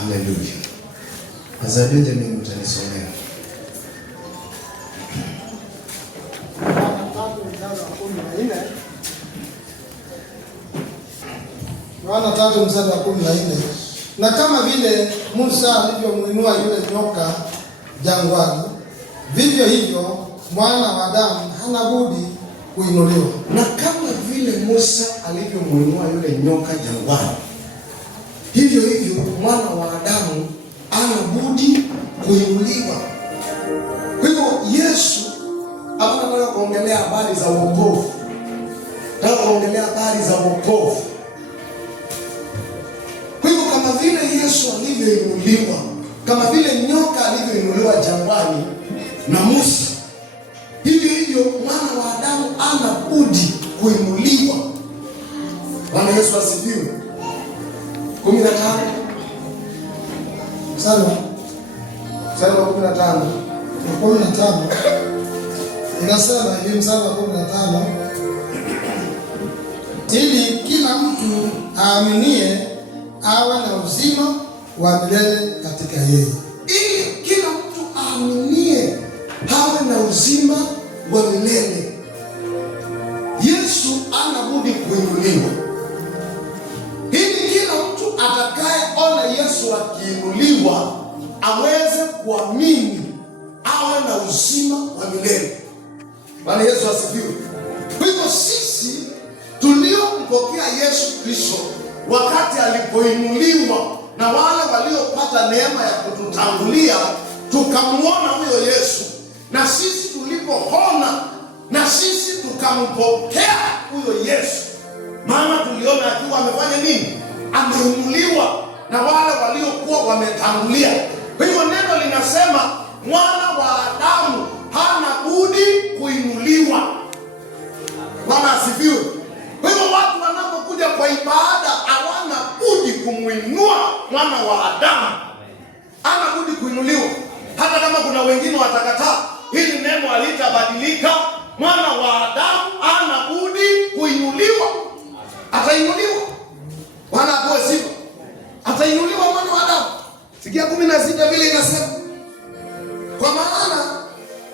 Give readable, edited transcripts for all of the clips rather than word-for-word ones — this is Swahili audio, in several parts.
Haleluya. Sasa Benjamin mtanisomea. Yohana 3:14. Na kama vile Musa alivyomuinua yule nyoka jangwani, vivyo hivyo Mwana wa Adamu hana budi kuinuliwa. Na kama vile Musa alivyomuinua yule nyoka jangwani, hivyo hivyo Mwana wa Adamu hana budi kuinuliwa. Kwa hivyo Yesu anataka kuongelea habari za wokovu. Anataka kuongelea habari za wokovu. Kwa hivyo kama vile Yesu alivyoinuliwa, kama vile nyoka alivyoinuliwa jangwani na Musa, hivyo hivyo Mwana wa Adamu hana budi kuinuliwa. Bwana Yesu asifiwe. 15 Mstari wa 15 inasema hivi, mstari wa 15, ili kila mtu aaminie awe na uzima wa milele katika yeye. Ili kila mtu aaminie awe na uzima wa milele. Yesu hana budi kuinuliwa. Ili kila mtu atakayeona Yesu akiinuliwa aweze kuamini awe na uzima wa milele. Bwana Yesu asifiwe. Kwa hivyo sisi tuliompokea Yesu Kristo wakati alipoinuliwa na wale waliopata neema ya kututangulia tukamwona huyo Yesu, na sisi tulipoona na sisi tukampokea huyo Yesu, maana tuliona akiwa amefanya nini? Ameinuliwa na wale waliokuwa wametangulia. Kwa hivyo neno linasema Mwana wa Adamu hana budi kuinuliwa. Bwana asifiwe. Kwa hivyo watu wanapokuja kwa ibada hawana budi kumuinua Mwana wa Adamu. Hana budi kuinuliwa. Hata kama kuna wengine watakataa, hili neno halitabadilika. Mwana wa Adamu hana budi kuinuliwa. Atainuliwa. Bwana apewe sifa. Atainuliwa Mwana wa Adamu. Sikia 16 vile inasema.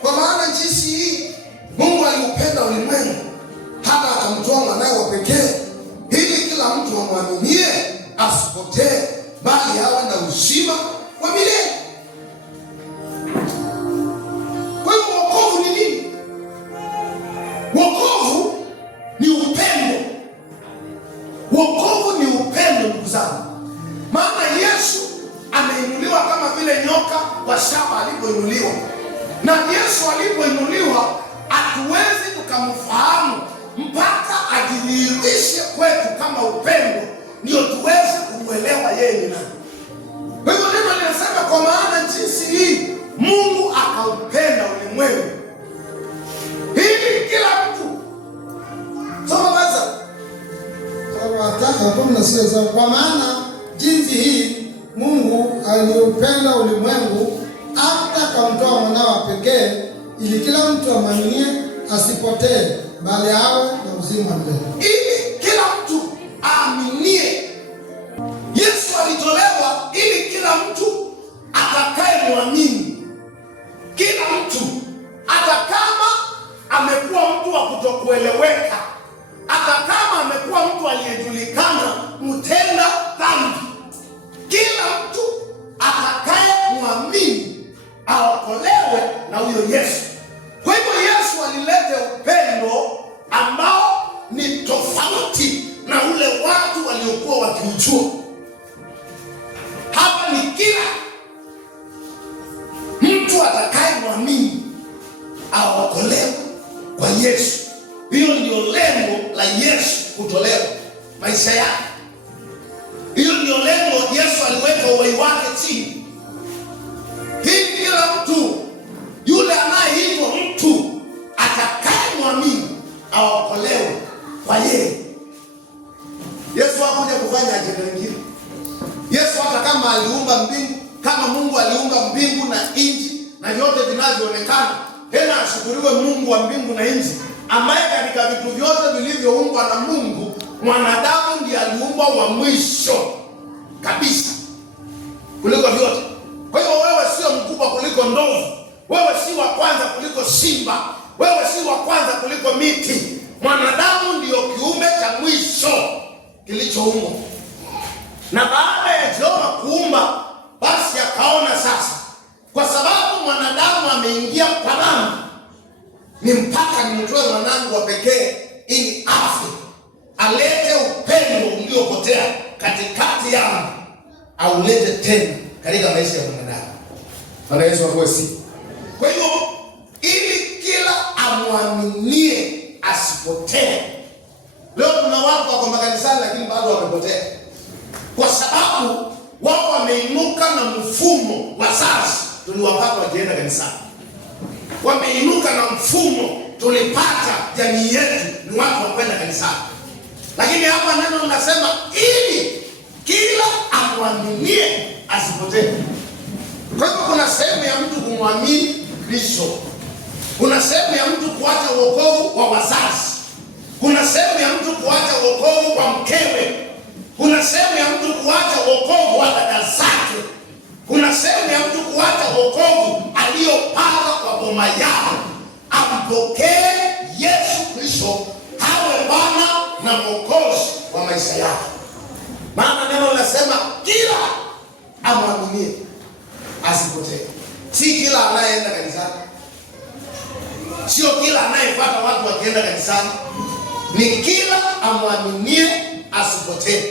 Kwa maana jinsi hii Mungu aliupenda ulimwengu hata akamtoa mwanawe wa pekee, ili kila mtu amwaminie asipotee, bali awe na uzima wa milele. Kwa hiyo wokovu ni nini? Wokovu ni upendo. Wokovu ni upendo, ndugu zangu. Maana Yesu ameinuliwa kama vile nyoka wa shaba alipoinuliwa. Na Yesu alipoinuliwa hatuwezi tukamfahamu mpaka ajidhihirishe kwetu kama upendo, ndio tuweze kumwelewa yeye ni nani. Kwa hivyo neno linasema kwa maana jinsi hii Mungu akaupenda ulimwengu, ili kila mtu. Soma basi. Kwa maana jinsi hii Mungu aliupenda ulimwengu hata akamtoa mwanawe wa pekee, ili kila mtu amwaminie asipotee, bali awe na uzima wa milele. Ili kila mtu aaminie. Yesu alitolewa ili kila mtu atakaye muamini. Kila mtu, hata kama amekuwa mtu wa kutokueleweka, hata kama amekuwa mtu aliyejulikana mtenda dhambi, kila mtu atakaye muamini aokolewe na huyo Yesu. Kwa hivyo Yesu alileta upendo ambao ni tofauti na ule watu waliokuwa wakiujua. Hapa ni kila mtu atakaye muamini aokolewe kwa Yesu. Hiyo ndio lengo la Yesu kutolewa maisha yake. Hiyo ndio lengo Yesu aliweka uhai wake chini. Hii kila mtu yule anayeitwa mtu atakaye muamini aokolewe kwa yeye. Yesu hakuja kufanya ajenda nyingine. Yesu hata kama aliumba mbingu, kama Mungu aliumba mbingu na nchi na vyote vinavyoonekana, tena ashukuriwe Mungu wa mbingu na nchi, ambaye katika vitu vyote vilivyoumbwa na Mungu, mwanadamu ndiye aliumbwa wa mwisho kabisa. kuliko vyote. Kwa hiyo wewe sio mkubwa kuliko ndovu, wewe si wa kwanza kuliko simba, wewe si wa kwanza kuliko miti. Mwanadamu ndiyo kiumbe cha mwisho kilichoumbwa. Na baada ya Jehova kuumba, basi akaona sasa, kwa sababu mwanadamu ameingia kwa dhambi, ni mpaka nimtoe mwanangu wa pekee ili afe, alete upendo uliopotea katikati yangu, aulete tena katika maisha ya mwanadamu. Bwana Yesu apewe sifa. Kwa hiyo ili kila amwaminie asipotee. Leo tuna watu wako makanisani lakini bado wamepotea, kwa sababu wao wameinuka na mfumo wa sasa. Tuliwapata wakienda kanisani, wameinuka na mfumo tulipata jamii yetu ni watu wa kwenda kanisani. Lakini hapa neno linasema ili kila amwaminie asipotee. Kwa hivyo kuna sehemu ya mtu kumwamini Kristo, kuna sehemu ya mtu kuacha wokovu wa wazazi, kuna sehemu ya mtu kuacha wokovu wa mkewe, kuna sehemu ya mtu kuacha wokovu wa dada zake, kuna sehemu ya mtu kuacha wokovu aliyopata kwa boma yao, ampokee Yesu Kristo awe Bwana na Mwokozi wa maisha yake. Maana neno linasema kila amwaminie asipotee. Si kila anayeenda kanisani, sio kila anayefuata watu wakienda kanisani, ni kila amwaminie asipotee,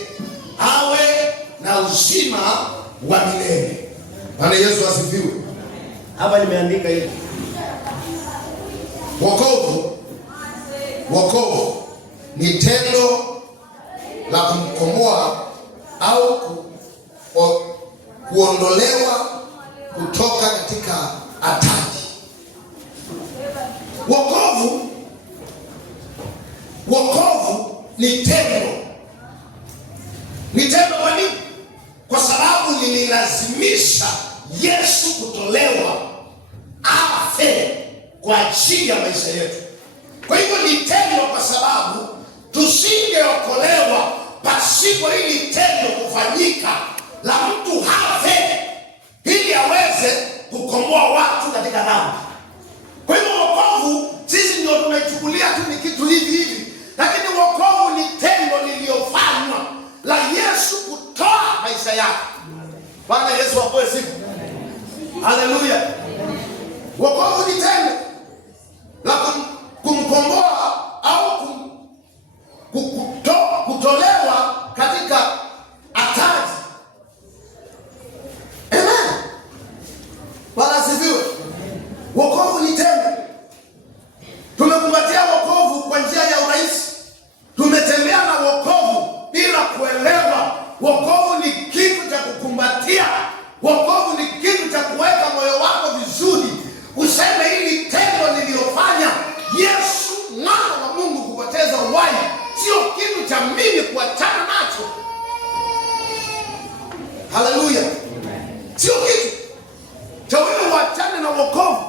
awe na uzima wa milele. Bwana Yesu asifiwe. Hapa nimeandika hivi: wokovu ni tendo la kumkomboa au kuondolewa kutoka katika hatari. Wokovu ni tendo. Ni tendo kwa nini? Kwa sababu lililazimisha Yesu kutolewa afe kwa ajili ya maisha yetu. Kwa hivyo ni tendo, kwa sababu tusingeokolewa pasipo hili tendo kufanyika la mtu hafe ili aweze kukomboa watu katika dhambi. Kwa hivyo wokovu sisi ndio tunaichukulia tu ni kitu hivi hivi, lakini wokovu ni tendo lililofanywa la Yesu kutoa maisha yake. Bwana Yesu apewe sifa. Haleluya. Wokovu ni tendo la kumkomboa au kutolewa katika hatari. Amen. Bwana asifiwe. Wokovu ni tendo. Tumekumbatia wokovu kwa njia ya urahisi. Tumetembea na wokovu bila kuelewa. Wokovu ni kitu cha kukumbatia. Wokovu ni kitu cha kuweka moyo wako vizuri, useme hili tendo nililofanya Yesu mwana wa Mungu kupoteza uhai sio kitu cha mimi kuachana nacho. Haleluya. Sio kitu cha wewe uachane na wokovu,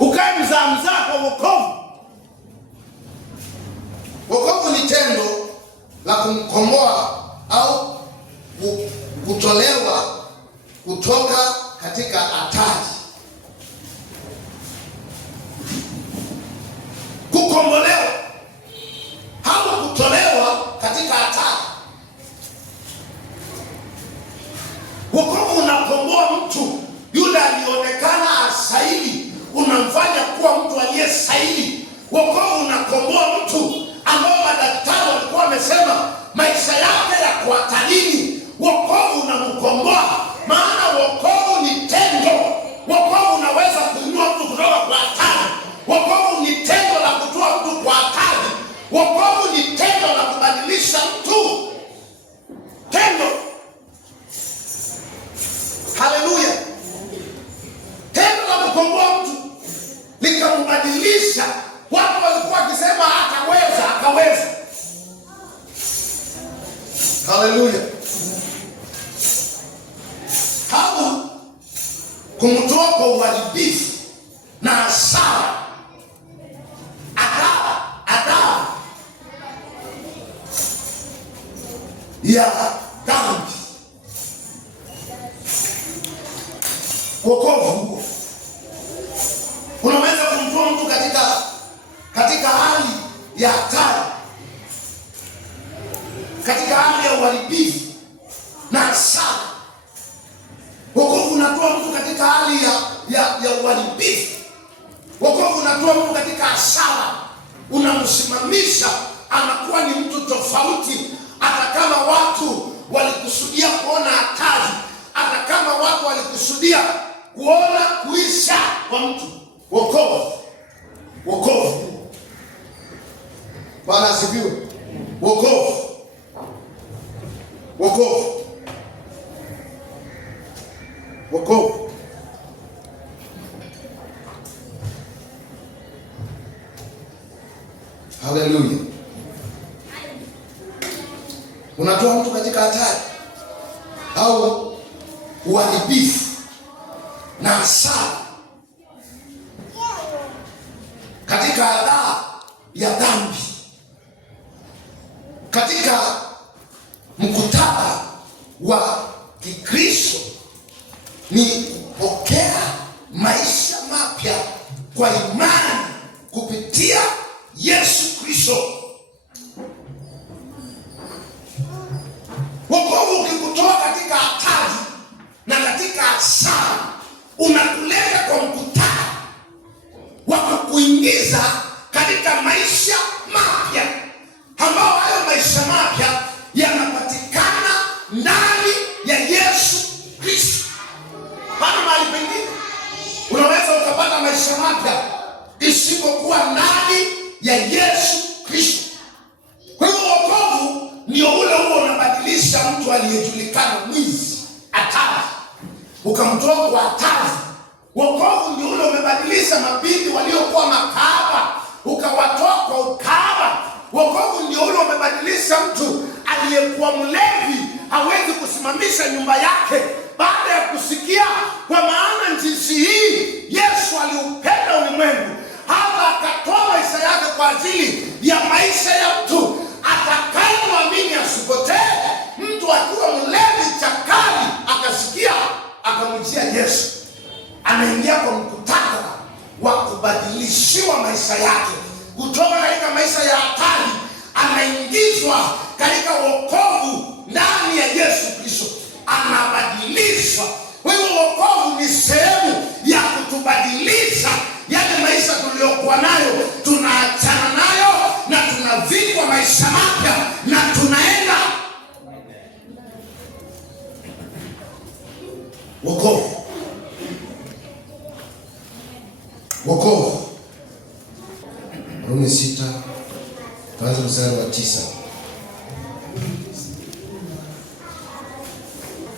ukae mzaa kwa wokovu. Wokovu ni tendo la kumkomboa au kutolewa kutoka katika hatari. Kukombolewa au kutolewa katika hatari. Wokovu unakomboa mtu yule alionekana astahili, unamfanya kuwa mtu aliyestahili. Wokovu unakomboa mtu ambao madaktari walikuwa wamesema maisha yake yako hatarini. Wokovu unamkomboa, maana wokovu ni tendo. Wokovu unaweza kuinua mtu kutoka kwa hatari. Wokovu ni tendo la kutoa mtu kwa hatari. Wokovu ni tendo la kubadilisha mtu. Tendo. Haleluya. Tendo la kukomboa mtu likambadilisha. Watu walikuwa wakisema hataweza, akaweza. Haleluya. Hapo kumtoa kwa uharibifu na hasara, adhabu ya dhambi. wokovu huko. Unaweza kumtoa mtu katika hali ya hatari, katika hali ya uharibifu na hasara. Wokovu unatoa mtu katika hali ya uharibifu. Wokovu unatoa mtu katika hasara, unamsimamisha, anakuwa ni mtu tofauti. Hata kama watu walikusudia kuona hatari, hata kama watu walikusudia kuona kuisha kwa mtu, wokovu. Bwana asifiwe. Wokovu. Haleluya. Unatoa mtu katika hatari au uharibifu na hasara, katika adha ya dhambi, katika mkutaba wa Kikristo ni kupokea maisha mapya kwa imani kupitia Yesu Kristo. Wokovu ukikutoa katika hatari na katika hasara, unakuleta kwa mkutano wa kukuingiza katika maisha mapya, ambao hayo maisha mapya yanapatikana ndani ya Yesu Kristo. Hana mahali pengine unaweza ukapata maisha mapya isipokuwa ndani ya Yesu Kristo. Kwa hiyo wokovu ndio ule unabadilisha mtu aliyejulikana mwizi, hatari, ukamtoa kwa hatari. Wokovu ndio ule umebadilisha mabinti waliokuwa makahaba, ukawatoa kwa ukahaba. Wokovu ndio ule umebadilisha mtu aliyekuwa mlevi, hawezi kusimamisha nyumba yake baada ya kusikia, kwa maana jinsi hii Yesu aliupenda ulimwengu hata akatoa maisha yake kwa ajili ya maisha ya mtu atakayemwamini asipotee. Mtu akiwa mlevi chakari akasikia akamjia Yesu, anaingia kwa mkutano wa kubadilishiwa maisha yake kutoka katika maisha ya hatari, anaingizwa katika wokovu ndani ya Yesu Kristo, anabadilishwa. Kwa hiyo wokovu ni sehemu ya kutubadilisha yale maisha tuliyokuwa nayo, tunaachana nayo na tunavikwa maisha mapya na tunaenda. Wokovu. Warumi 6 tuanze mstari wa 9.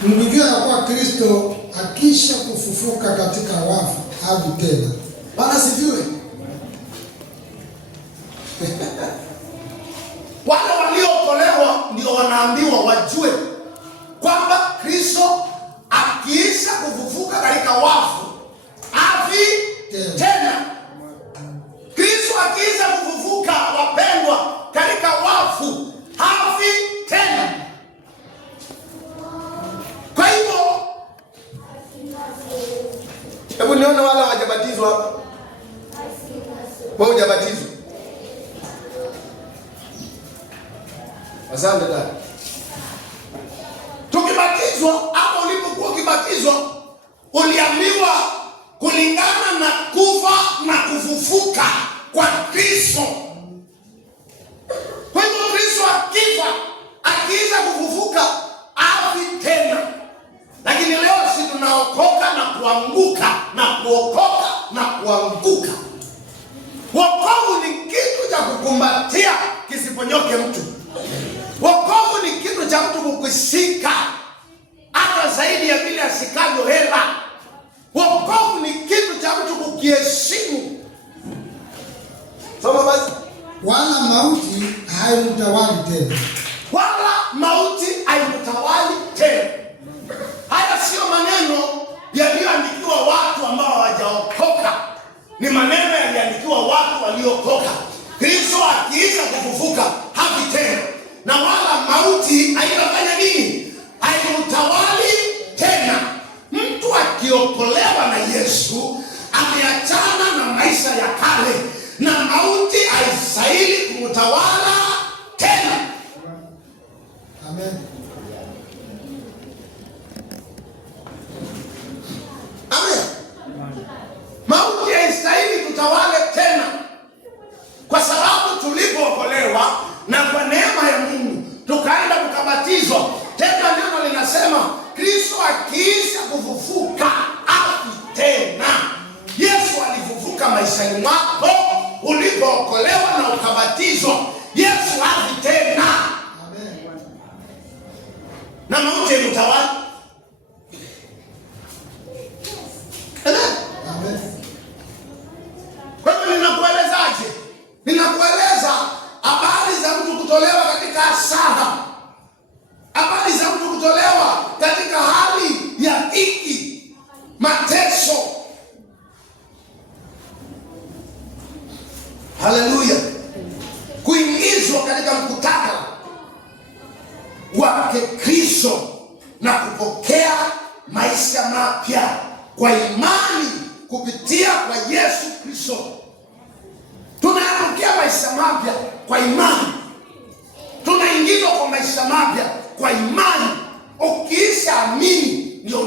Mkijua ya kuwa Kristo akisha kufufuka katika wafu havi tena. Bwana sifiwe. Wale waliookolewa ndio wanaambiwa wajue kwamba Kristo akiisha kufufuka katika wafu havi tena. Kristo akiisha kufufuka, wapendwa, katika wafu havi tena. Kwa hivyo hebu nione wale hawajabatizwa hapa. Wewe hujabatizwa? Asante dada. Tukibatizwa, hapo ulipokuwa ukibatizwa uliambiwa kulingana na kufa na kufufuka kwa Kristo. Kwa hivyo Kristo akiisha kufufuka hafi tena. Lakini leo si tunaokoka na kuanguka na kuokoka na kuanguka. Wokovu ni kitu cha kukumbatia kisiponyoke mtu. Wokovu ni kitu cha mtu kukushika hata zaidi ya vile asikavyo hela. Wokovu ni kitu cha mtu kukiheshimu. Soma basi. Wala mauti haimtawali tena. Wala mauti haimtawali tena. Haya sio maneno yaliyoandikiwa watu ambao hawajaokoka. Ni maneno yaliandikiwa watu waliokoka. Kristo akiisha kufufuka hafi tena. Na wala mauti haitafanya nini? Haimtawali tena. Mtu akiokolewa maisha ya kale, na mauti haistahili kumtawala tena. Amen. Amen. Mauti haistahili kutawale tena, kwa sababu tulipookolewa na kwa neema ya Mungu tukaenda kukabatizwa. Tena neno linasema Kristo akiisha kufufuka hafi tena. Yesu alifufuka maishani mwako ulipookolewa na ukabatizwa. Yesu hafi tena. Amen. Na mauti imtawala. Amen. Kwa hiyo ninakuelezaje? Ninakueleza habari za mtu kutolewa katika hasara, habari za mtu kutolewa katika hali ya dhiki, mateso. Haleluya. Kuingizwa katika mkutano wa Kristo na kupokea maisha mapya kwa imani kupitia kwa Yesu Kristo. Tunayapokea maisha mapya kwa imani. Tunaingizwa kwa maisha mapya kwa imani. Ukiisha amini ndio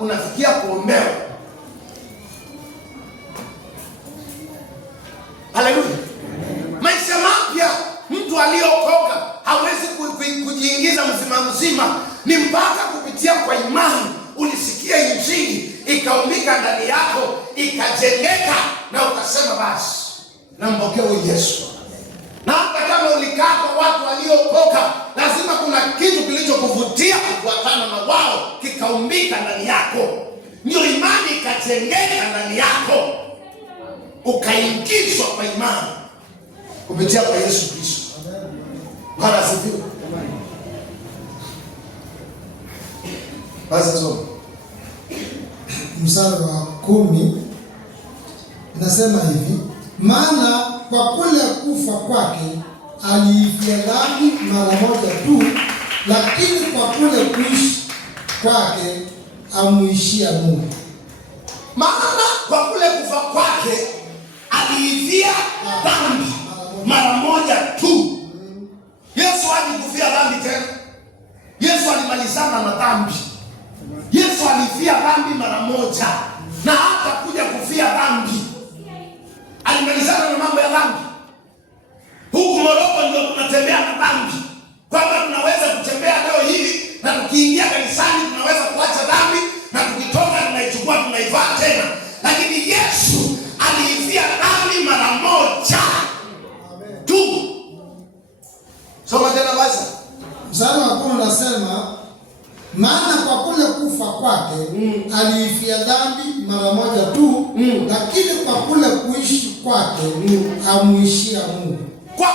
unafikia kuombewa. Haleluya. Maisha mapya, mtu aliyeokoka hawezi kujiingiza mzima. Ni mpaka kupitia kwa imani ulisikia injili, ikaumbika ndani yako, ikajengeka, na ukasema basi nampokea huyu Yesu. Na hata kama ulikaa kwa watu waliokoka, lazima kuna kitu kilichokuvutia kufuatana na wao, kikaumbika ndani yako. Ndio imani ikajengeka ndani yako, ukaingizwa kwa imani kupitia kwa Yesu Kristo. Bwana asifiwe. Basi soma mstari wa 10 inasema hivi: maana kwa kule kufa kwake aliifia dhambi mara moja tu, lakini kwa kule kuishi kwake amuishia Mungu. Maana kwa kule kufa kwake aliifia dhambi mara moja tu. Yesu hajakufia dhambi tena. Yesu alimalizana na dhambi. Yesu alifia dhambi mara moja, na hata kuja kufia dhambi. Alimalizana na mambo ya dhambi. Huku Moroko ndio tunatembea na dhambi, kwamba tunaweza kutembea leo hivi na tukiingia kanisani tunaweza kuacha dhambi, na tukitoka tunaichukua tunaivaa tena. Lakini Yesu aliifia dhambi mara moja tu. Soma tena basi. Mstari wa 10 unasema, maana kwa kule kufa kwake aliifia dhambi mara moja tu, lakini kwa kule kuishi kwake amuishia Mungu. Kwa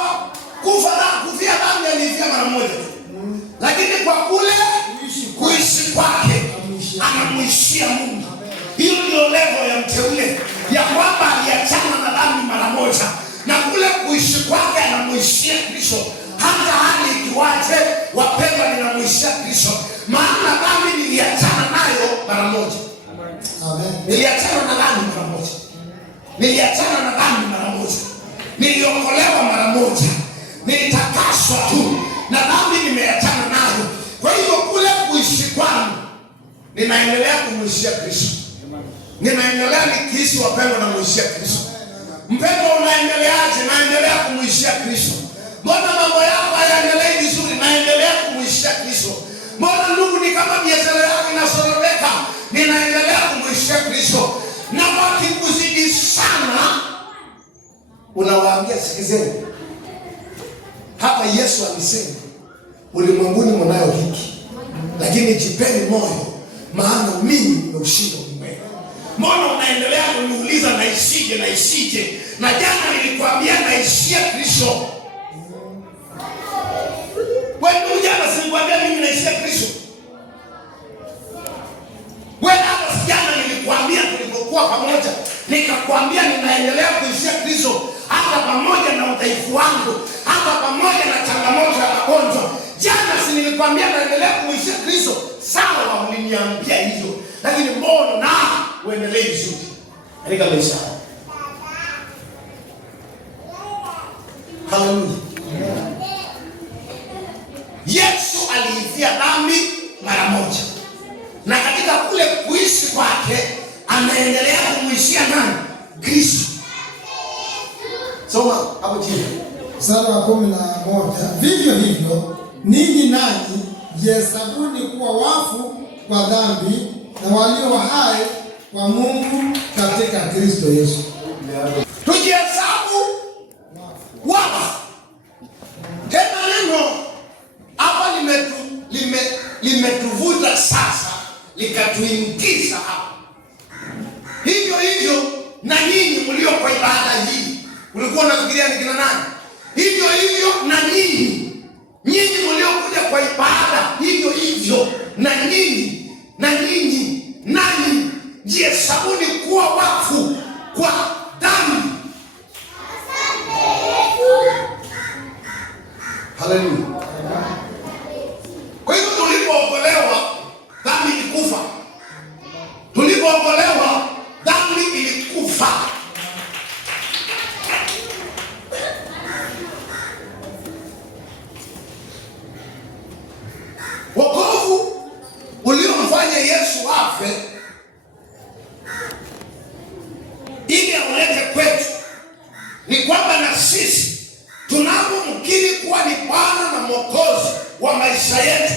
kufia dhambi aliifia mara moja tu, lakini kwa kule kuishi kwake anamuishia Mungu. Hiyo ndio level ya mteule, ya kwamba aliachana na dhambi mara moja, na kule kuishi kwake anamuishia Kristo. Hata hali ikiwaje, wapendwa, ninamuishia Kristo. Maana dhambi niliachana nayo mara moja. Amen. Niliachana na dhambi mara moja. Niliachana na dhambi mara moja. Niliokolewa mara moja. Nilitakaswa tu, na dhambi nimeachana nayo. Kwa hivyo kule kuishi kwangu ninaendelea kumuishia Kristo. Ninaendelea nikiishi, wapendwa, na muishia Kristo. Mpendwa, unaendeleaje? Naendelea kumuishia Kristo. Mbona mambo yako hayaendelei vizuri? Naendelea kumuishia Kristo. Mbona ndugu, ni kama biashara yako inasorobeka? Ninaendelea kumuishia Kristo. Na wakikuzidi sana, unawaambia sikizeni, hapa Yesu alisema ulimwenguni mnayo hiki, lakini jipeni moyo, maana mimi nimeushinda ulimwengu. Mbona unaendelea kuniuliza naishije? Na jana nilikwambia naishia Kristo. Wewe jana sinikwambia mimi naishia Kristo? Wewe hapa jana nilikwambia tulipokuwa pamoja, nikakwambia ninaendelea kuishia Kristo, hata pamoja na udhaifu wangu, hata pamoja na changamoto ya magonjwa. Jana si nilikwambia naendelea kuishia Kristo? Sawa, uliniambia hivyo, lakini mbona uendelee vizuri? katika maisha. Haleluya. Yesu aliifia dhambi mara moja, na katika kule kuishi kwake anaendelea kumuishia nani? Kristo. Soma hapo chini mstari wa 11. Vivyo hivyo ninyi nanyi jihesabuni kuwa wafu kwa dhambi na walio hai kwa Mungu katika Kristo Yesu. Tujihesabu wafu. Tena neno hapa limetuvuta sasa likatuingiza hapa. Hivyo hivyo na nyinyi mlio kwa ibada hii, ulikuwa unafikiria ni kina nani? Hivyo hivyo na nyinyi mliokuja kwa ibada, hivyo hivyo na nyinyi nanyi jihesabuni kuwa wafu kwa dhambi. Haleluya. Kwa hivyo tulipookolewa dhambi ilikufa. Tulipookolewa dhambi ilikufa. Wokovu uliomfanya Yesu afe ili aulete kwetu ni kwamba na sisi tunapomkiri kuwa ni Bwana na Mwokozi wa maisha yetu,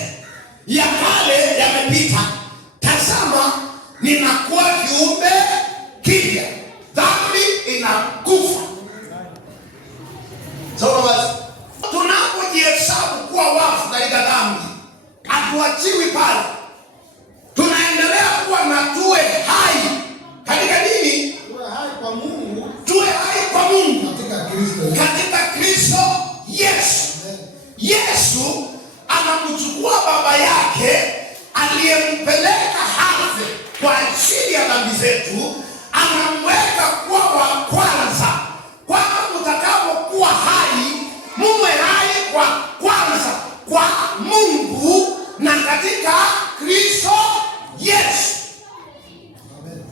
ya kale yamepita, tazama ninakuwa kiumbe kipya. Dhambi inakufa. Sawa basi. Tunapojihesabu kuwa wafu katika dhambi, hatuachiwi pale. Tunaendelea kuwa na tuwe hai katika nini? Tuwe hai kwa Mungu. Tuwe hai kwa Mungu katika Kristo Yesu. Yesu anamchukua baba yake aliyempeleka hafe kwa ajili ya dhambi zetu, anamweka kuwa wa kwanza, kwamba mtakapokuwa hai muwe hai kwa kwanza kwa Mungu na katika Kristo Yesu. Amen.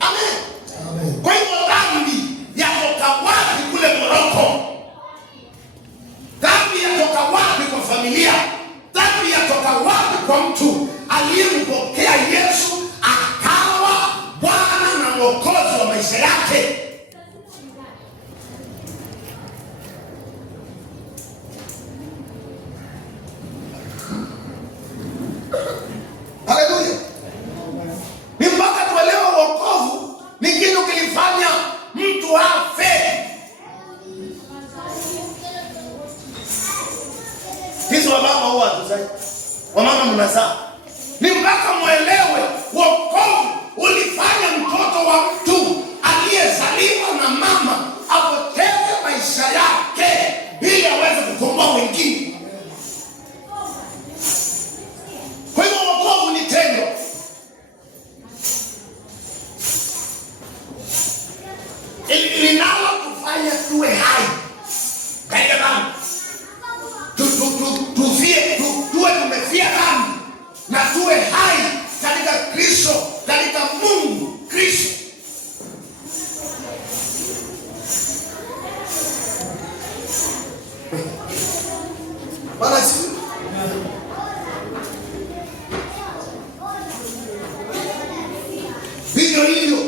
Amen. Amen. Kwa hivyo dhambi yatoka wapi kule Moroko? Dhambi yatoka wapi kwa familia? Dhambi yatoka wapi kwa mtu aliyempokea Yesu akawa Bwana na Mwokozi wa maisha yake? Haleluya. Ni mpaka tuelewe wokovu ni kitu kilifanya mtu afe. Hizo wamama huwa hatuzai. Wamama mnazaa. Ni mpaka muelewe wokovu ulifanya mtoto wa mtu aliyezaliwa na mama apoteze maisha yake ili aweze kukomboa wengine. Kwa hivyo wokovu ni tendo. Linalo kufanya tuwe hai katika dhambi. Tuwe tumefia dhambi na tuwe hai katika Kristo, katika Mungu Kristo. Bwana asifiwe. Vivyo hivyo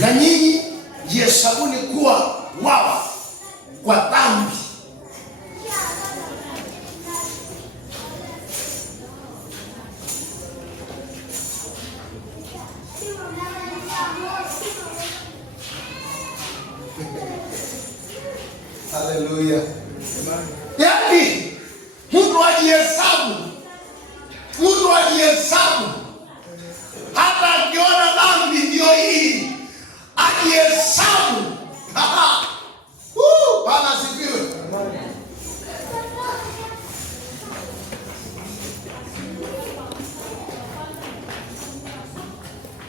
na nyinyi jihesabuni kuwa wafu kwa dhambi. Haleluya. Yaani mtu ajihesabu hata akiona dhambi ndio hii, ajihesabu. Bwana asifiwe.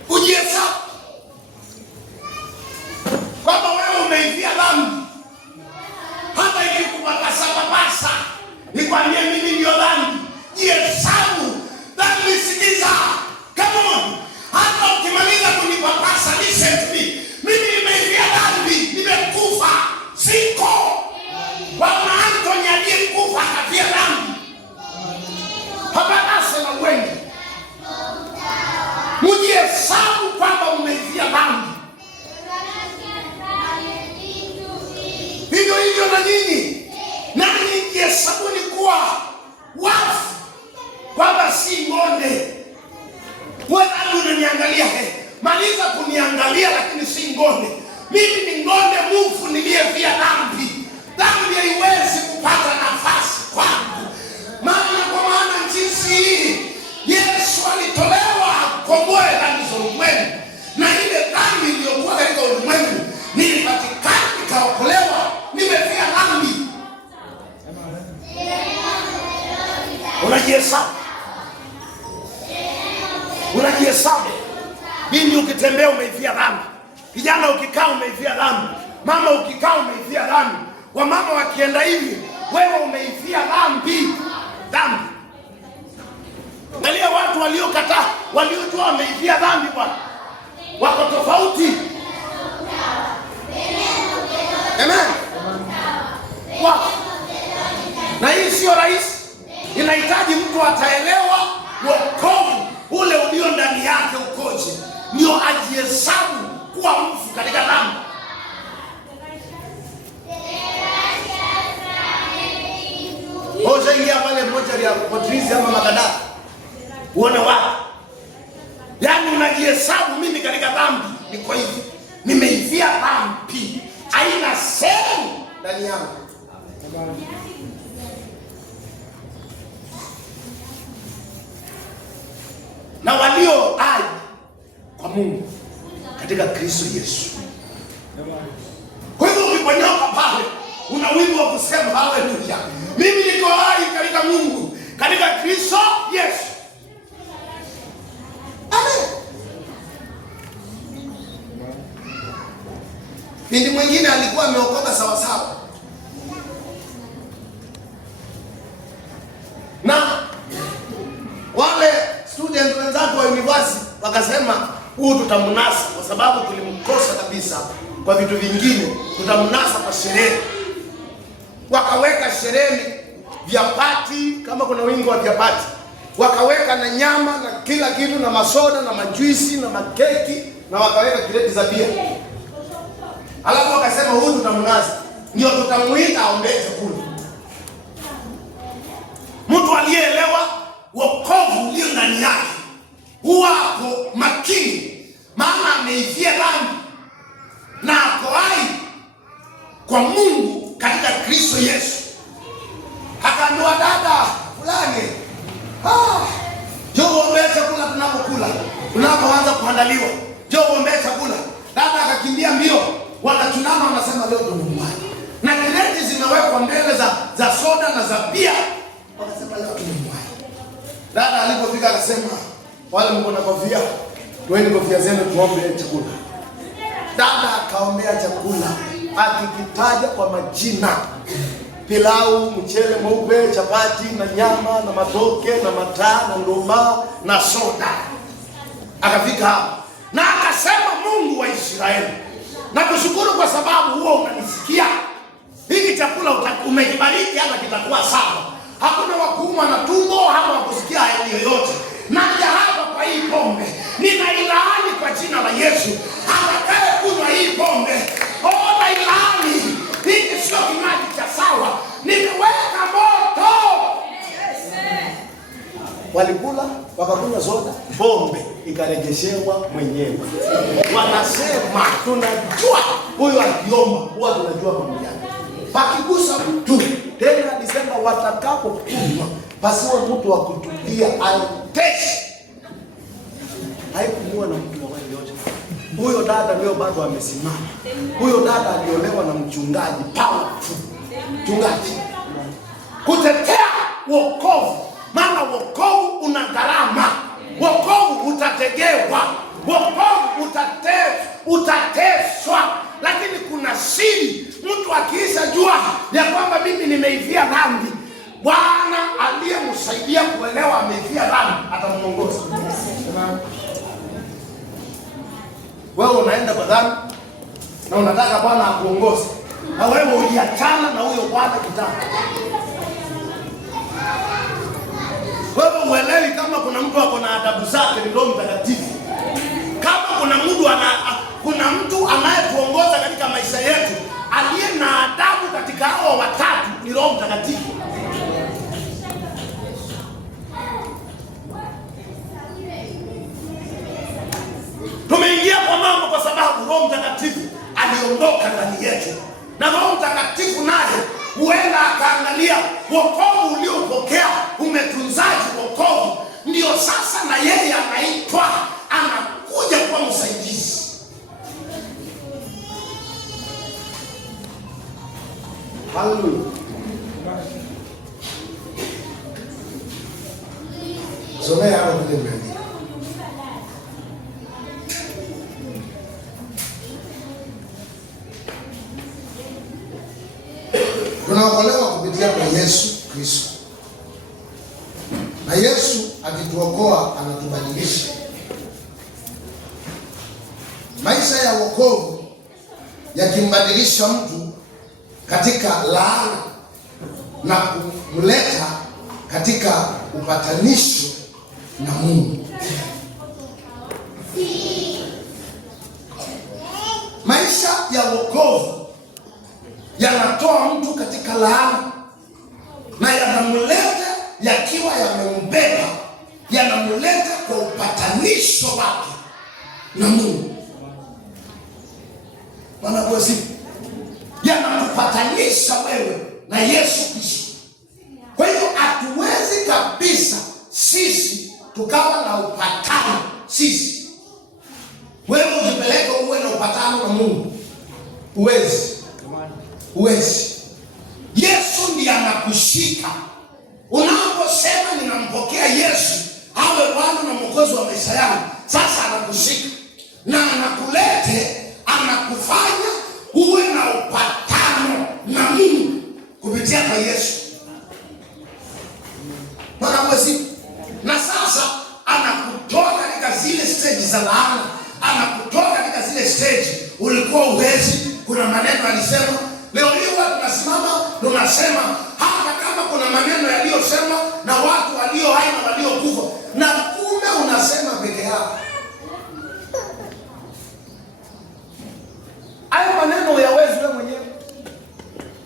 Ujihesabu kwamba wewe umeifia dhambi, hata ikikupapasa nikwambie mimi ndio dhambi. Jihesabu dhambi, sikiza. Come on. Hata ukimaliza ngonde. Wewe unaniangalia, maliza kuniangalia, lakini si ngonde. Mimi ni ngonde mufu niliyefia dhambi. Dhambi haiwezi kupata nafasi kwangu. Kwa maana jinsi hii Yesu alitolewa komboe dhambi za ulimwengu, na ile dhambi iliyokuwa katika ulimwengu nilipatikana, nikaokolewa, nimefia dhambi. Unajihesabu. Mimi ukitembea umeifia dhambi. Kijana ukikaa umeifia dhambi. Mama ukikaa umeifia dhambi. Wamama wakienda hivi, wewe umeifia dhambi. Dhambi. Angalia watu waliokataa, waliojua wameifia dhambi bwana. Wako tofauti. Amen. Na hii sio rahisi. Inahitaji mtu ataelewa wokovu ule ulio ndani yake ukoje, ndio ajihesabu kuwa mfu katika dhambi. Oje ingia pale moja ya Patrice ama Makadara, uone wapi. Yaani unajihesabu, mimi katika dhambi niko hivi, nimeifia dhambi, haina sehemu ndani yangu. Na walio hai kwa Mungu katika Kristo Yesu. Kwa hivyo uliponyoka pale, una wimbo wa kusema haleluya, mimi niko hai katika Mungu katika Kristo Yesu. Amen. Pindi mwingine alikuwa ameokoka sawa sawa, na wale student wenzako wa university wakasema huu tutamnasa kwa sababu tulimkosa kabisa kwa vitu vingine, tutamnasa kwa sherehe. Wakaweka sherehe vya pati, kama kuna wingi wa vya pati, wakaweka na nyama na kila kitu na masoda na majuisi na makeki, na wakaweka kreti za bia. Alafu wakasema huyu tutamnasa, ndio tutamuita aombee chakula. Mtu aliyeelewa wokovu ulio ndani yake huwa hapo makini, maana ameifia dhambi na ako hai kwa Mungu katika Kristo Yesu. Akaambiwa dada fulani, njoo uombee chakula tunapokula, tunapoanza kuandaliwa, njoo uombee chakula. Dada akakimbia mbio, wakatunana wanasema leo ndo nyumbani. Na kreti zimewekwa mbele za soda na za bia. Wakasema leo ndo nyumbani. Dada alipofika akasema, wale mko na kofia, toeni kofia zenu tuombe chakula. Dada akaombea chakula, akikitaja kwa majina: pilau, mchele mweupe, chapati na nyama na matoke na mataa na nduma na soda. Akafika hapo na akasema, Mungu wa Israeli, nakushukuru kwa sababu huo unanisikia. Hiki chakula umekibariki, hata kitakuwa sawa. Hakuna wakuuma na tumbo, hapa wakusikia hali yoyote. Naja hapa kwa hii pombe, ninailaani kwa jina la Yesu. Atakaye kunywa hii pombe, nailaani. Hiki sio kinywaji cha sawa, nimeweka moto. Walikula, wakakunywa soda, pombe ikarejeshewa mwenyewe. Wanasema tunajua huyo akiomba huwa tunajua pamoja. Pakigusa mtu tena alisema watakapokunywa pasiwe mtu wa kutupia aiteshi. Haikuwa na mtu wa yote. Huyo dada leo bado amesimama. Huyo dada aliolewa na mchungaji powerful. Mchungaji kutetea wokovu, maana wokovu una gharama. Wokovu utategewa. Wokovu utateswa. Lakini kuna siri, mtu akiisha jua ya kwamba mimi nimeifia dhambi, Bwana aliyemsaidia kuelewa ameifia dhambi atamuongoza. Wewe unaenda kwa dhambi na unataka Bwana akuongoze, na wewe uliachana na huyo Bwana kitambo. Wewe uelewi kama kuna mtu ako na adabu zake, ni Roho Mtakatifu. Kama kuna mtu anayetuongoza katika maisha yetu aliye na adabu katika hao watatu, ni Roho Mtakatifu. aliondoka ndani yetu, na Roho Mtakatifu naye huenda akaangalia wokovu uliopokea, umetunzaji wokovu. Ndio sasa na yeye anaitwa, anakuja kuwa msaidizi. Haleluya. Somea hapo kile imeandika. Tunaokolewa kupitia kwa Yesu Kristo. Na Yesu akituokoa anatubadilisha. Maisha ya wokovu yakimbadilisha mtu katika laana na kumleta katika upatanisho na Mungu. Maisha ya wokovu yanatoa mtu katika laana na yanamleta, yakiwa yamembeba, yanamleta kwa upatanisho wake na Mungu. Bwana asifiwe. Yanakupatanisha wewe na Yesu Kristo. Kwa hiyo hatuwezi kabisa sisi tukawa na upatano sisi. Wewe ujipeleke uwe na upatano na Mungu. Uwezi. Yesu ndiye anakushika. Unaposema ninampokea Yesu awe Bwana na Mwokozi wa maisha yangu, sasa anakushika na anakulete, anakufanya uwe na upatano na Mungu kupitia kwa Yesu. Bwana asifiwe. Na sasa anakutoa katika zile stage za laana, anakutoa katika zile stage ulikuwa uwezi. Kuna maneno alisema, leo hii tunasimama tunasema, hata kama kuna maneno yaliyosema na watu walio hai na waliokufa, na kumbe unasema peke yako. Hayo maneno huyawezi wewe mwenyewe.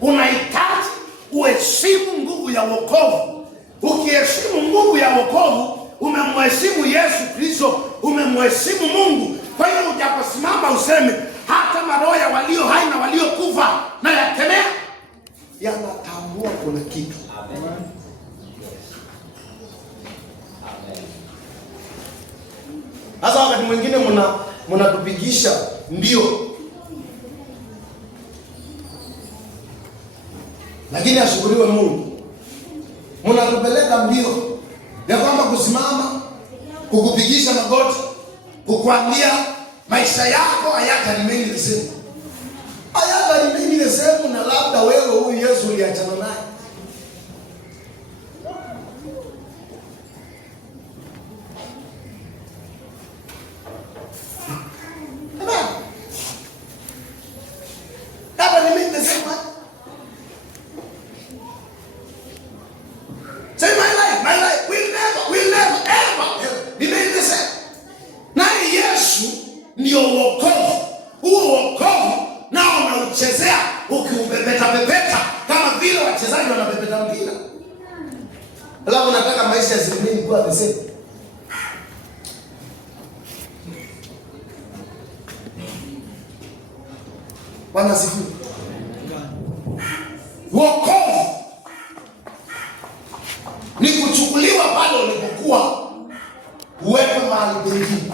Unahitaji uheshimu nguvu ya wokovu. Ukiheshimu nguvu ya wokovu, umemheshimu Yesu Kristo, umemheshimu Mungu. Kwa hiyo ujaposimama useme hata maroho ya walio hai na waliokufa na yakemea, yanatambua kuna kitu. Amen. Sasa wakati mwingine mnatupigisha mbio, lakini ashukuriwe Mungu, mnatupeleka mbio ya kwamba kusimama, kukupigisha magoti, kukuambia maisha yako hayata remain the same. Hayata remain the same, na labda wewe huyu Yesu uliachana naye. Hayata remain the same. Say my life will never ever remain the same. Na Yesu ndio wokovu. Huo wokovu nao unauchezea ukiubebeta kama vile wachezaji wanabebeta mpira. Alafu unataka maisha yasimini kuwa the same. Bwana asifiwe. Wokovu ni kuchukuliwa pale ulipokuwa uwepo mahali pengine.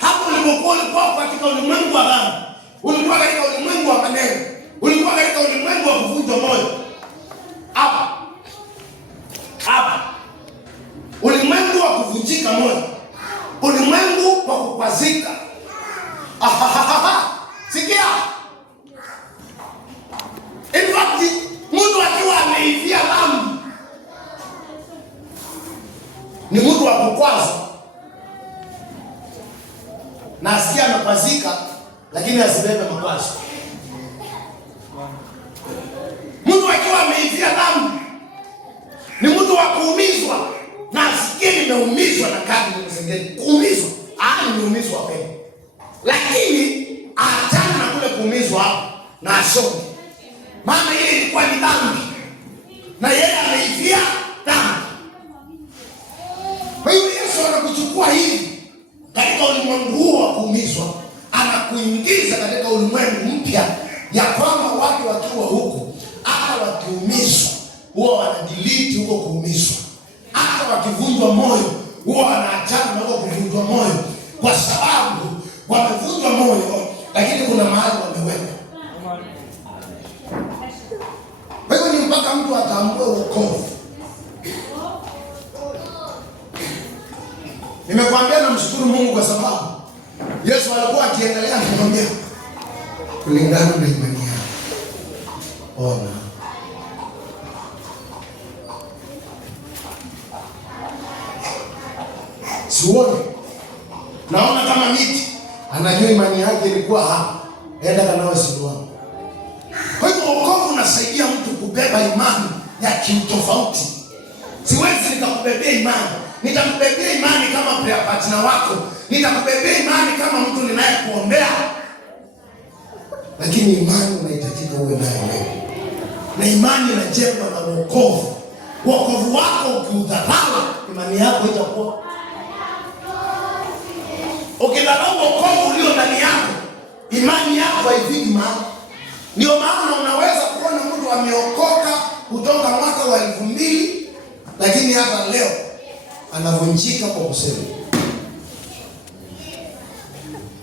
Hapo ulikuwa katika ulimwengu wa dhambi, ulikuwa katika ulimwengu wa maneno, ulikuwa katika ulimwengu wa kuvunja moyo. Hapa ulimwengu wa kuvunjika moyo, ulimwengu wa kukwazika. Sikia, in fact, mtu akiwa ameivia dhambi ni mtu wa kukwaza, na asikia amepazika lakini asibebe makwazo. Mtu akiwa ameivia dhambi ni mtu wa kuumizwa, na asikie nimeumizwa na kadri mzengeni. Kuumizwa, nimeumizwa kweli, lakini achana na kule kuumizwa hapo na asonge, maana ile ilikuwa ni dhambi na yeye ameivia dhambi. Kwa hiyo Yesu anakuchukua hivi katika ulimwengu huu wa kuumizwa, huwa wanadelete huko kuumizwa. Hata wakivunjwa moyo huwa wanaachana na huko kuvunjwa moyo, kwa sababu wamevunjwa moyo, lakini kuna mahali wameweka. Kwa hiyo ni mpaka mtu atambue wokovu. Nimekwambia namshukuru Mungu kwa sababu Yesu alikuwa akiendelea kumwambia kulingana na imani yako. Ona. Siuone. Naona kama miti. Anajua imani yake ilikuwa hapa. Enda kanawe Siloamu. Kwa hivyo wokovu unasaidia mtu kubeba imani ya kitofauti. Siwezi nikakubebea imani. Nitakubebea imani kama prayer partner wako. Nitakubebea imani kama mtu ninayekuombea. Lakini imani unahitajika uwe nayo wewe. Na imani inajengwa na wokovu. Wokovu wako ukiudharau, imani yako itakuwa. Ukidharau wokovu ulio ndani yako, imani yako haifiki mahali. Ndio maana unaweza kuona mtu ameokoka kutoka mwaka wa 2000, lakini hata leo anavunjika kwa kusema.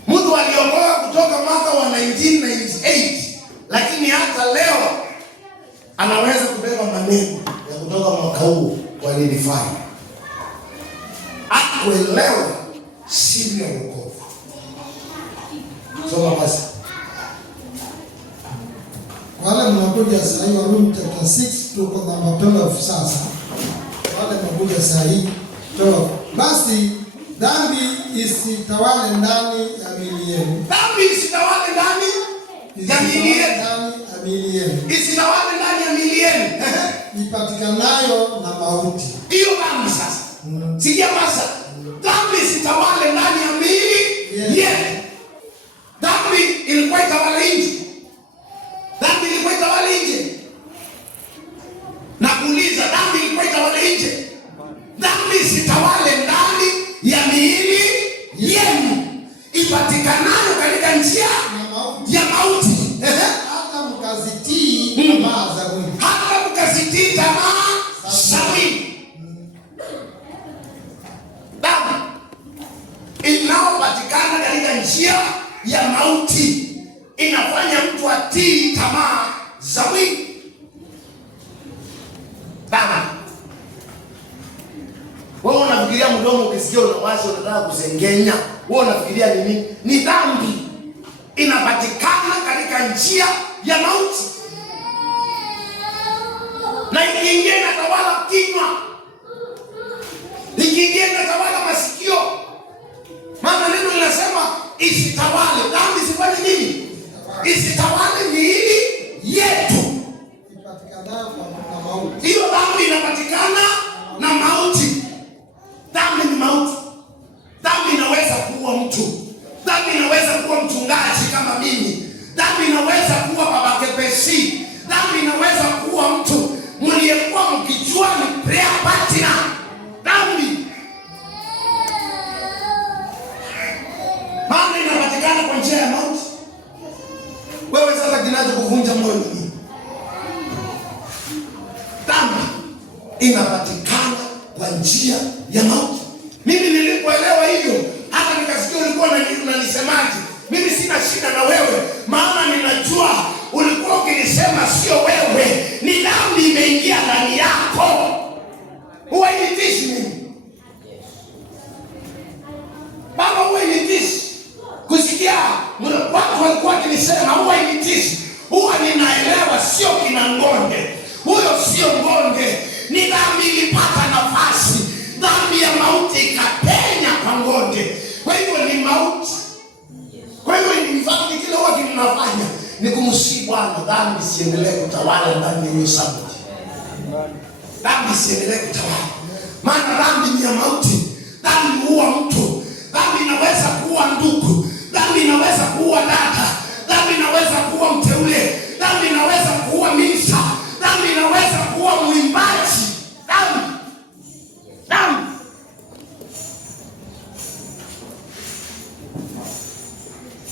Mtu aliokoka kutoka mwaka wa 1998, lakini hata leo anaweza kubeba maneno ya kutoka mwaka huu wa 2005. Akuelewa siri ya wokovu. Soma basi. Wale mnakuja saa hii Warumi chapter 6 tuko namba 12 sasa. Wale mnakuja saa hii 12. Basi dhambi isitawale ndani ya miili yenu. Dhambi isitawale ndani ya miili yenu. Isitawale ndani ya miili yenu. Ipatikanayo na mauti. Hiyo dhambi sasa. Sikia masa. Dhambi isitawale ndani ya miili yenu. Dhambi ilikuwa itawale nje. Dhambi ilikuwa itawale nje. Nakuuliza, dhambi ilikuwa itawale nje? Dhambi isitawale ndani ya miili yenu, ipatikanayo katika njia ya mauti. Hata mkazitii tamaa za mwili. Hata mkazitii tamaa za mwili. Dhambi inayopatikana katika njia ya mauti inafanya mtu atii tamaa za mwili. Dhambi. Wewe unafikiria mdomo ukisikia unawaza unataka kusengenya, wewe unafikiria nini? Ni dhambi inapatikana katika njia ya mauti. Na ikiingia inatawala kinywa. Ikiingia inatawala masikio. Maana neno linasema isitawale. Dhambi isifanye nini? Isitawale miili yetu. Hiyo dhambi inapatikana na mauti. Dhambi ni mauti. Dhambi inaweza kuua mtu. Dhambi inaweza kuwa mchungaji kama mimi. Dhambi inaweza kuwa baba Kepesi. Dhambi inaweza kuwa mtu mliyekuwa mkijua ni prayer partner. Dhambi. Maana inapatikana kwa njia ya mauti. Wewe sasa kinachokuvunja moyo ni nini? Dhambi inapatikana kwa njia ya mauti. Mimi nilipoelewa hivyo, hata nikasikia ulikuwa unanisemaje. Mimi sina shida na wewe, maana ninajua ulikuwa ukinisema sio wewe, ni dhambi imeingia ndani yako. Huwa initishi mimi. Baba huwa initishi. Kusikia watu walikuwa wakinisema huwa initishi. Huwa ninaelewa sio kina Ngonde. Huyo sio Ngonde. Ni dhambi ilipata nafasi. Dhambi ya mauti ikapenya kwa Ngonde. Kwa hivyo ni mauti. Kwa hivyo ni dhambi kile huwa kinafanya ni kumsihi Bwana dhambi siendelee kutawala ndani ya hiyo sabati. Dhambi siendelee kutawala. Maana dhambi ni ya mauti. Dhambi huwa mtu. Dhambi inaweza kuwa ndugu. Dhambi inaweza kuwa dada. Dhambi inaweza kuwa mteule. Dhambi inaweza kuwa minister. Dhambi inaweza kuwa mwimbaji. Dhambi.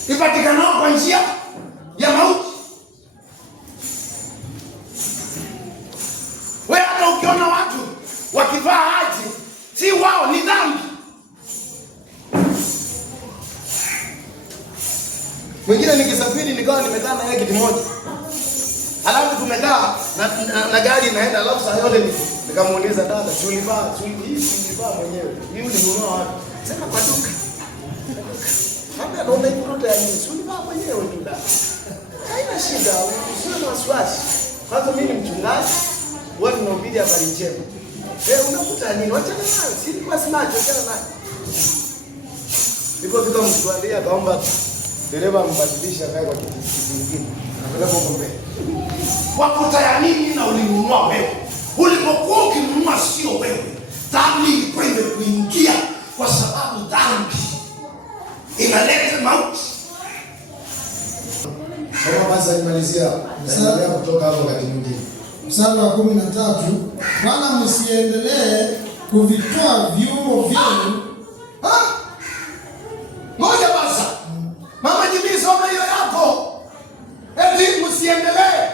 Ipatikanao kwa njia ya mauti. wao ni dhambi. Mwingine nikisafiri nikawa nimekaa na yeye kiti moja. Alafu tumekaa na gari inaenda, alafu saa yote nikamuuliza dada, tulivaa mwenyewe. Hii ulinunua wapi? Sema kwa duka. Hata naona hiyo ndoto ya nini? Tulivaa mwenyewe tu dada. Haina shida, usiwe na wasiwasi. Kwanza mimi ni mchungaji, wewe unahubiri habari njema. Unakuta nini? Wacha nayo, si kwa sinacho tena nayo. Ndipo tukamshuhudia kaomba dereva mbadilisha kae kwa kiti kingine. Anapeleka huko mbele. Wakuta ya nini na ulinunua wewe? Ulipokuwa ukinunua sio wewe. Dhambi ilikuwa imekuingia kwa sababu dhambi inaleta mauti. Sasa basi nimalizia mstari kutoka hapo wakati mwingine. Mstari wa 13, wala msiendelee kuvitoa viungo vyenu. Ngoja basi. Mama Jimmy, soma hiyo yako. Eti msiendelee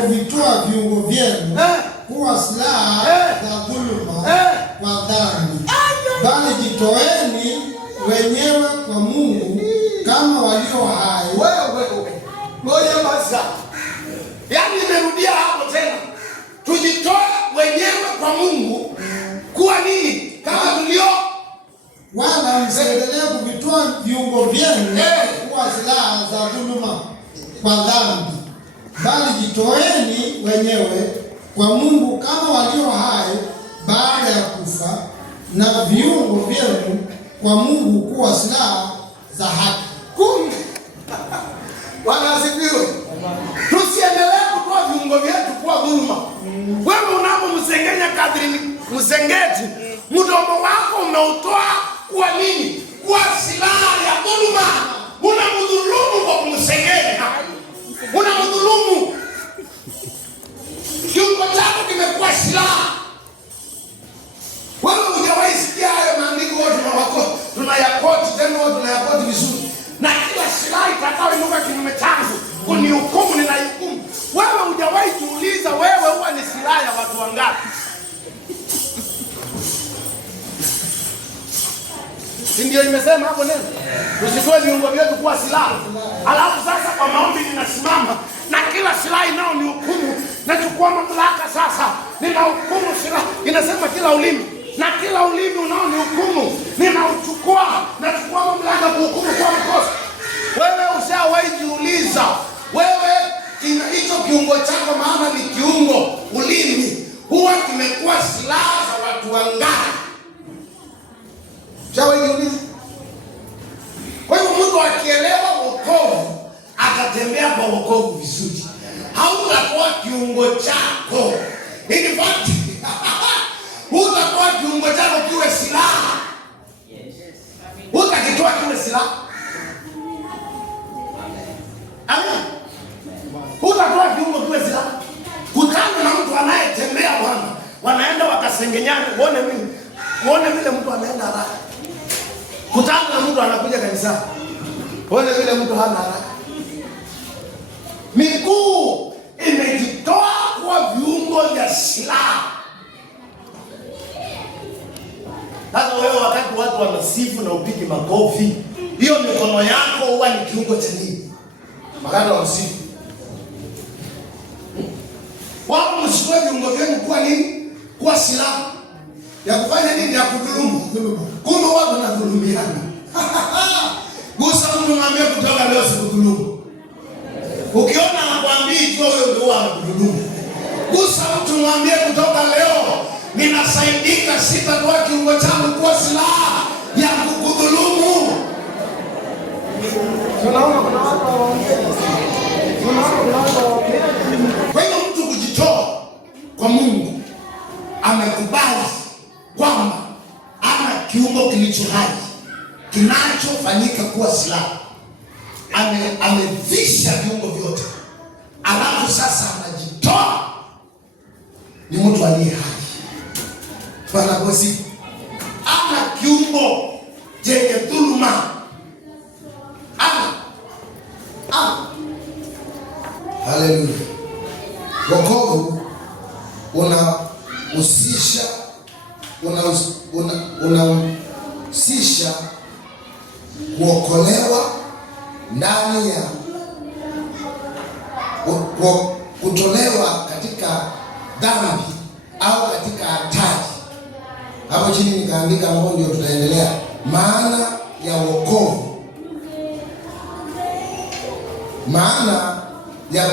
kuvitoa viungo vyenu kuwa silaha za dhuluma kwa dhambi, bali jitoeni wenyewe kwa Mungu kama walio hai. Wewe. Ngoja basi. Yaani nimerudia hapo tena. Tujitoe wenyewe kwa Mungu kuwa nini? Kama tulio. Wala msiendelee kuvitoa viungo vyenu kuwa silaha za dhuluma kwa dhambi, bali jitoeni wenyewe kwa Mungu kama walio hai baada ya kufa, na viungo vyenu kwa Mungu kuwa silaha za haki. Bwana asifiwe. Tusiendelee kutoa viungo vyetu kuwa dhuluma. Wewe unapomsengenya kadri msengeti, mdomo wako umeutoa kuwa nini? Kuwa silaha ya dhuluma. Unamdhulumu kwa kumsengenya. Unamdhulumu. Kiungo chako kimekuwa silaha. Wewe hujawahi sikia hayo maandiko tunayakoti tena tunayakoti vizuri. Na kila silaha itakayoinuka kinyume changu kunihukumu ninahukumu. Wewe hujawahi kuuliza wewe huwa ni silaha ya watu wangapi? Si ndio imesema hapo neno? Tusitoe viungo vyetu kuwa silaha. Alafu sasa kwa maombi ninasimama na kila silaha inao ni hukumu. Nachukua mamlaka sasa. Ninahukumu silaha. Inasema kila ulimi. Na kila ulimi unao ni hukumu. Ninauchukua. Nachukua mamlaka kuhukumu kwa mkosa. Wewe ushawahi jiuliza. Wewe hicho kiungo chako maana ni kiungo ulimi. Huwa kimekuwa silaha za watu wangapi? Ushawahi jiuliza? Kwa hiyo mtu akielewa wokovu atatembea kwa wokovu vizuri. Hautakuwa kiungo chako. In fact, hutakuwa kiungo chako kiwe silaha. Hutakitoa kiwe silaha. Amen. Hutakuwa kiungo kiwe silaha. Kutana na mtu anayetembea Bwana. Wanaenda wakasengenyana. Uone vile mtu anaenda haraka. Kutana na mtu anakuja kanisani. Uone vile mtu hana haraka. Miguu imejitoa kwa viungo vya silaha. Sasa wewe wakati watu wanasifu na upige makofi, hiyo mikono yako huwa ni kiungo cha nini? Wakati wa msifu. Wao msitoe viungo vyenu kuwa nini? Kuwa silaha. Ya kufanya nini? Ya kudhulumu. Kumbe watu wanadhulumiana. Gusa mtu mwambie kutoka leo sikudhulumu. Ukiona anakuambia tu wewe ndio unakudhulumu. Gusa mtu mwambie kutoka leo ninasaidika, sitatoa kiungo changu kuwa silaha ya kukudhulumu. Tunaona kuna watu wanaongea. Kwa hiyo mtu kujitoa kwa Mungu amekubali kwamba ana kiungo kilicho hai kinachofanyika kuwa silaha. Amevisha viungo vyote. Alafu sasa anajitoa. Ni mtu aliye hai. Bwana bosi. Ana kiungo chenye dhuluma. Haleluya. Wokovu unahusisha unahusisha kuokolewa ndani ya kutolewa katika dhambi au katika hatari. Hapo chini nikaandika, hapo ndio tutaendelea. Maana ya wokovu, maana ya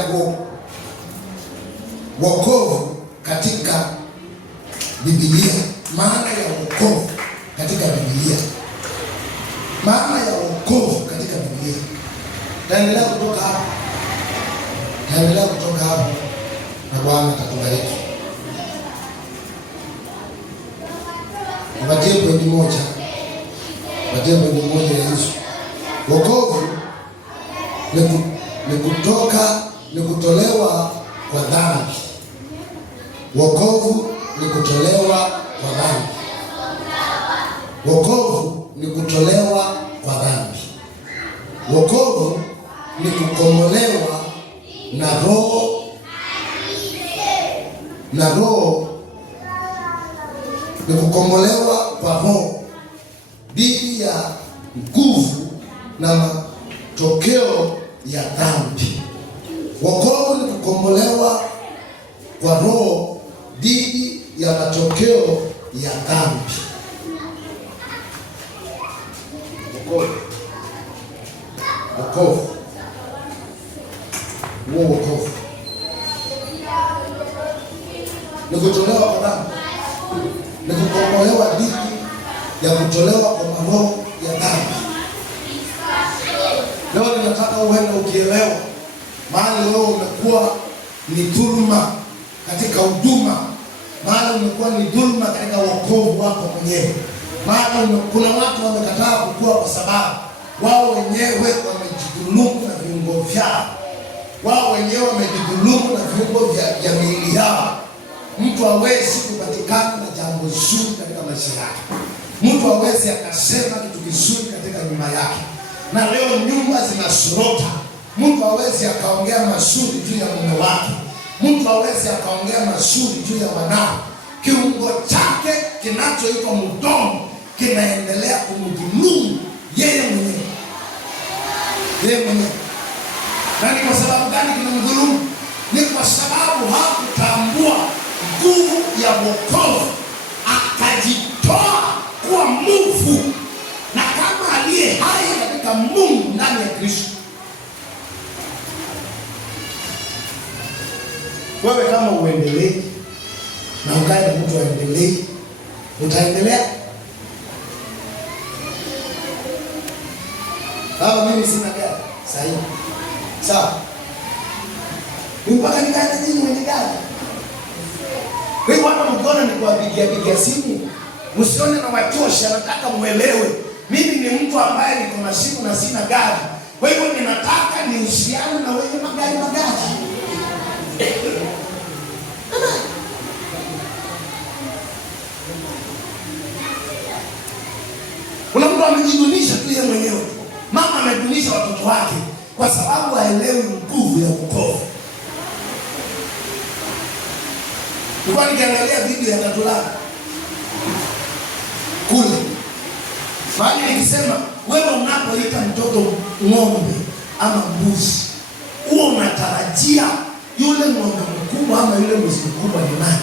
wokovu katika Biblia, maana ya wokovu katika Biblia, maana ya wokovu katika Biblia. Taendelea kutoka hapo, taendelea kutoka hapo, na Bwana atakubariki. Nipatie pointi moja, nipatie pointi moja ya Yesu. Wokovu ni kutolewa kwa dhambi. Wokovu ni kutolewa kwa dhambi. Wokovu ni kutolewa kwa dhambi. Wokovu ni kukombolewa na roho, na roho ni kukombolewa kwa roho dhidi ya nguvu na matokeo ya dhambi. Wokovu ni kukombolewa kwa roho dhidi ya matokeo ya dhambi. Wokovu, wokovu ni kutolewa kwa dhambi, ni kukombolewa dhidi ya kutolewa kwa maroho ya dhambi. Leo ninataka uende ukielewa, maana leo umekuwa ni dhuluma katika huduma, maana umekuwa ni dhuluma katika wokovu wako mwenyewe. Maana kuna watu wamekataa kukua kwa sababu wao wenyewe wamejidhulumu na viungo vyao, wao wenyewe wamejidhulumu na viungo vya miili yao. Mtu hawezi kupatikana na jambo zuri katika maisha yake, mtu hawezi akasema kitu kizuri katika nyumba yake. Na leo nyumba zinasorota. Mtu hawezi akaongea mazuri juu ya mume wake, mtu hawezi akaongea mazuri juu ya wanao. Kiungo chake kinachoitwa mdomo kinaendelea kumdhulumu yeye mwenyewe, yeye mwenyewe. Na ni kwa sababu gani kinamdhulumu? Ni kwa sababu hakutambua nguvu ya wokovu, akajitoa kuwa mfu na kama aliye hai katika Mungu ndani ya Kristo. Wewe kama uendelee na ukae na mtu aendelee, utaendelea? Baba, mimi sina gari sasa hivi, sawa? Mpaka nikae na nyinyi wenye gari. Wewe hata mkiona ni kuwapigia simu, msione na wachosha. Nataka muelewe, mimi ni mtu ambaye niko na simu na sina gari. Kwa hivyo ninataka nihusiane na wewe magari. Kuna mtu amejidunisha tu yeye mwenyewe. Mama amedunisha watoto wake kwa sababu haelewi nguvu ya wokovu. Nilikuwa nikiangalia video ya Katulana kule, bali nikisema wewe unapoita mtoto ng'ombe ama mbuzi, huo unatarajia yule ng'ombe mkubwa ama yule mbuzi mkubwa ni nani?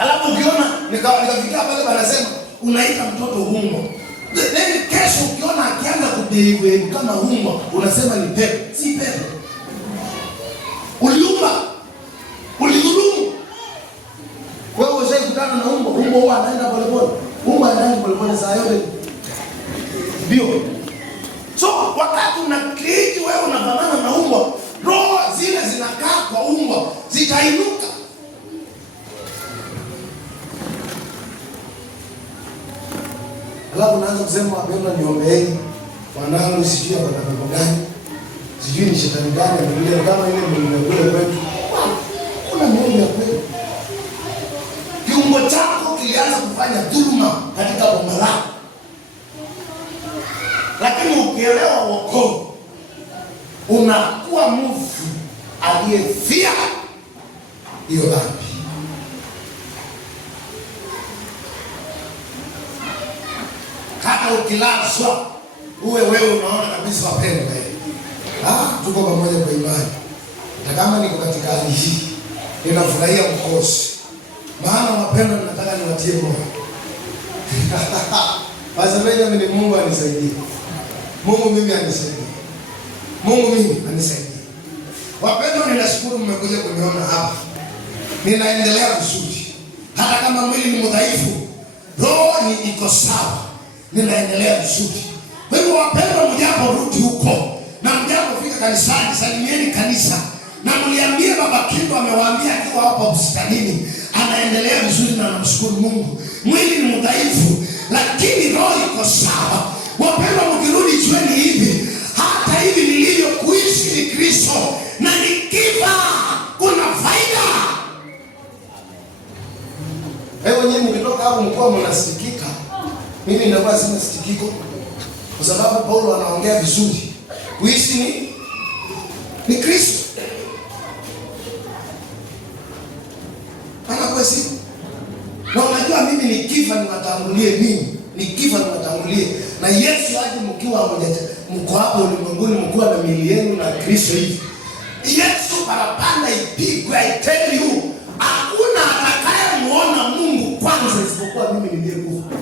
Alafu ukiona nikafikia pale wanasema unaita mtoto humo. Then kesho ukiona akianza kudeiwe kama humo, unasema ni pepo. Si pepo. Uliumba. Ulidhulumu. Wewe ushakutana na umbo. Umbo huwa anaenda polepole. Umbo anaenda polepole saa yote. Ndio. So wakati una create wewe unafanana na umbo, roho zile zinakaa kwa umbo, zitainuka. Alafu unaanza kusema wapendwa, niombeeni wanangu, sijui wana mambo gani, sijui ni shetani gani amekuja kama ile mlivyokuwa kwetu. Kuna maombi ya kweli. Kiungo chako kilianza kufanya dhuluma katika boma lako. Lakini ukielewa wokovu, unakuwa mfu aliyefia hiyo dhambi. hata ukilazwa wewe unaona kabisa wapendwa. Tuko pamoja kwa imani. Na kama niko katika hali hii, ninafurahia mkosi. Maana wapendwa, nataka niwatie moyo. Basi mimi Mungu anisaidie. Mungu mimi anisaidie. Mungu mimi anisaidie. Wapendwa, ninashukuru mmekuja kuniona hapa. Ninaendelea vizuri. Hata kama mwili ni mdhaifu, roho ni iko sawa. Ninaendelea vizuri. Kwa hivyo wapendwa, mjaporudi huko na mjapofika kanisani, salimieni kanisa. Na mliambie Baba Kindo amewaambia akiwa hapa bustanini anaendelea vizuri na namshukuru Mungu. Mwili ni mdhaifu lakini roho iko sawa. Wapendwa, mkirudi jueni hivi, hata hivi nilivyokuishi ni Kristo na nikifa kuna faida. Wewe nyinyi mkitoka hapo mkoa mnasikika. Mimi ndio sina sikiko. Kwa sababu Paulo anaongea vizuri. Kuishi ni Kristo. Anakwesi. Na unajua mimi nikifa niwatangulie mimi. Nikifa niwatangulie. Na Yesu aje mkiwa mko hapo ulimwenguni mkiwa na miili yenu na Kristo hivi. Yesu parapanda ipigwe, I tell you, hakuna atakayemuona Mungu kwanza isipokuwa mimi niliyekufa.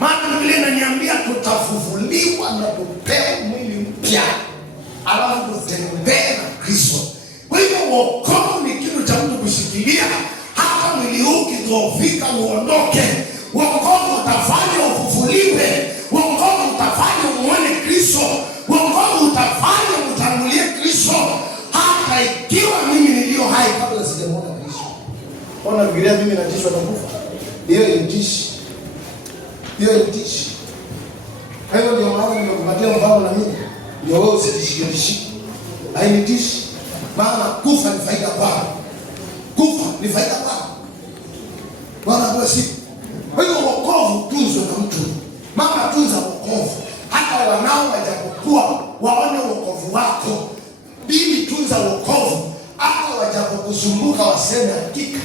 Maana Biblia inaniambia tutafufuliwa na kupewa mwili mpya. Alafu tutembee na Kristo. Kwa hivyo wokovu ni kitu cha mtu kushikilia. Hata mwili huu ukidhoofika uondoke. Wokovu utafanya ufufuliwe. Wokovu utafanya umuone Kristo. Wokovu utafanya utangulie Kristo. Hata ikiwa mimi nilio hai kabla sijamuona Kristo. Ona Biblia mimi natishwa na kufa. Hiyo initishi. Hiyo initishi. Kwa hivyo ndio maana nimekupatia mfano na mimi. Ndio wewe usitishike. Hainitishi. Maana kufa ni faida kwako. Kufa ni faida kwako. Bwana bless. Kwa hiyo wokovu tunzwe na mtu. Mama tunza wokovu. Hata wanao wajapokuwa waone wokovu wako. Bibi tunza wokovu. Hata wajapokuzunguka waseme hakika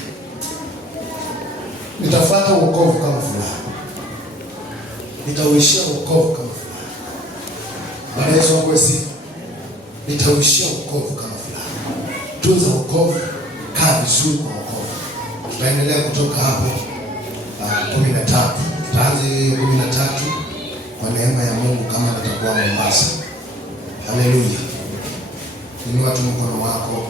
nitafuata wokovu kama fulani. Nitauishia wokovu kama fulani. Bwana Yesu akwesi. Nitauishia wokovu kama fulani. Tunza wokovu, kaa vizuri kwa wokovu. Tutaendelea kutoka hapo 13. Tutaanza 13 kwa neema ya Mungu kama nitakuwa Mombasa. Haleluya. Inua tu mkono wako.